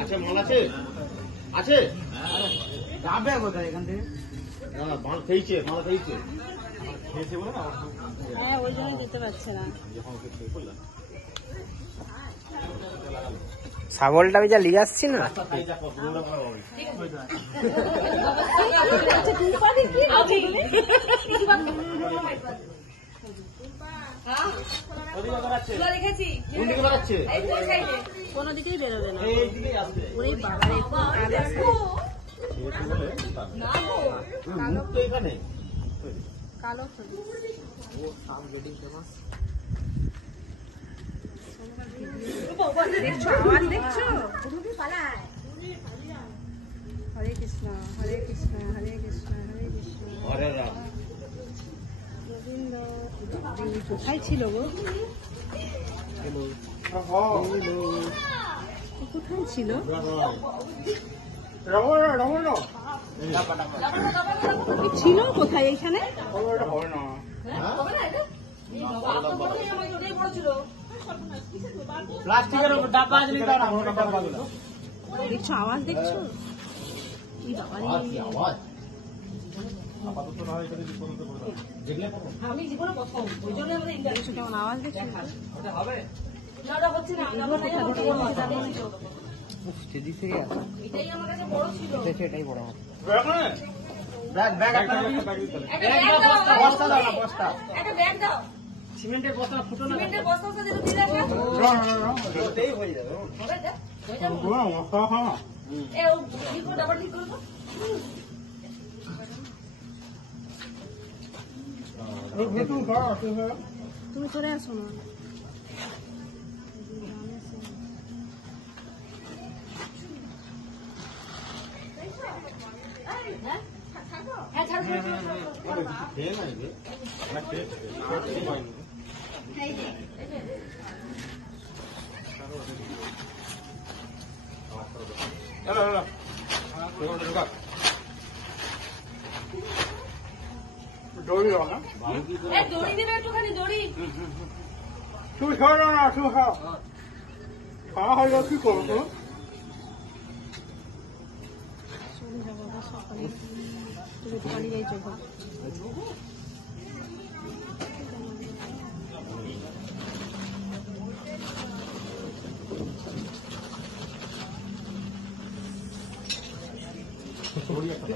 আচ্ছা মাল আছে আছে যাবে কোথায় এখান থেকে? না মাল খেয়েছে খেয়েছে বলে না? হ্যাঁ ওই জন্য দিতে পারছে না। ছাগলটা আমি যা লিয়ে আসছি না, কোনো দিকেই বেরোবে না। ওরে বাবা এখানে কালো দেখছো, আওয়াজ দেখছো? হরে কৃষ্ণ হরে কৃষ্ণ হরে কৃষ্ণ হরে কৃষ্ণ হরে রাম। গোবিন্দ কোথায় ছিল গো? কোথায় ছিল? ছিল কোথায় এইখানে? প্লাস্টিকের ডাব্বা আছে দেখছো, আওয়াজ দেখছো? আমি জীবনে প্রথম, ওই জন্য আমাদের দেখছো কেমন আওয়াজ দেখছো? ইন্টারভিউ হচ্ছে না, সেদিক থেকে আসা, এটাই আমার কাছে বড় ছিল। এটাই বড় হবে। বস্তা দাও না, বস্তা একটা ব্যাগ দাও, সিমেন্টের বস্তা ফুটো না সিমেন্টের বস্তার সাথে একটু দিয়ে রাখো। হয়ে যাবে। হবে এটা? হয়ে যাবে? এ ও ঠিক করে ডাবল ঠিক করে দাও। তুমি চলে আসো না। হ্যাঁ ছাড়ো ছাড়ো ছাড়ো। দড়ি দাও না, এ দড়ি দেবে একটুখানি, দড়ি। তুমি খাও না, তুমি খাও, খাওয়া হয়ে গেল কি করবো? চলে যাবো আবার সকালে, তুমি পালিয়ে যাইছো ঘর। দড়ি একটা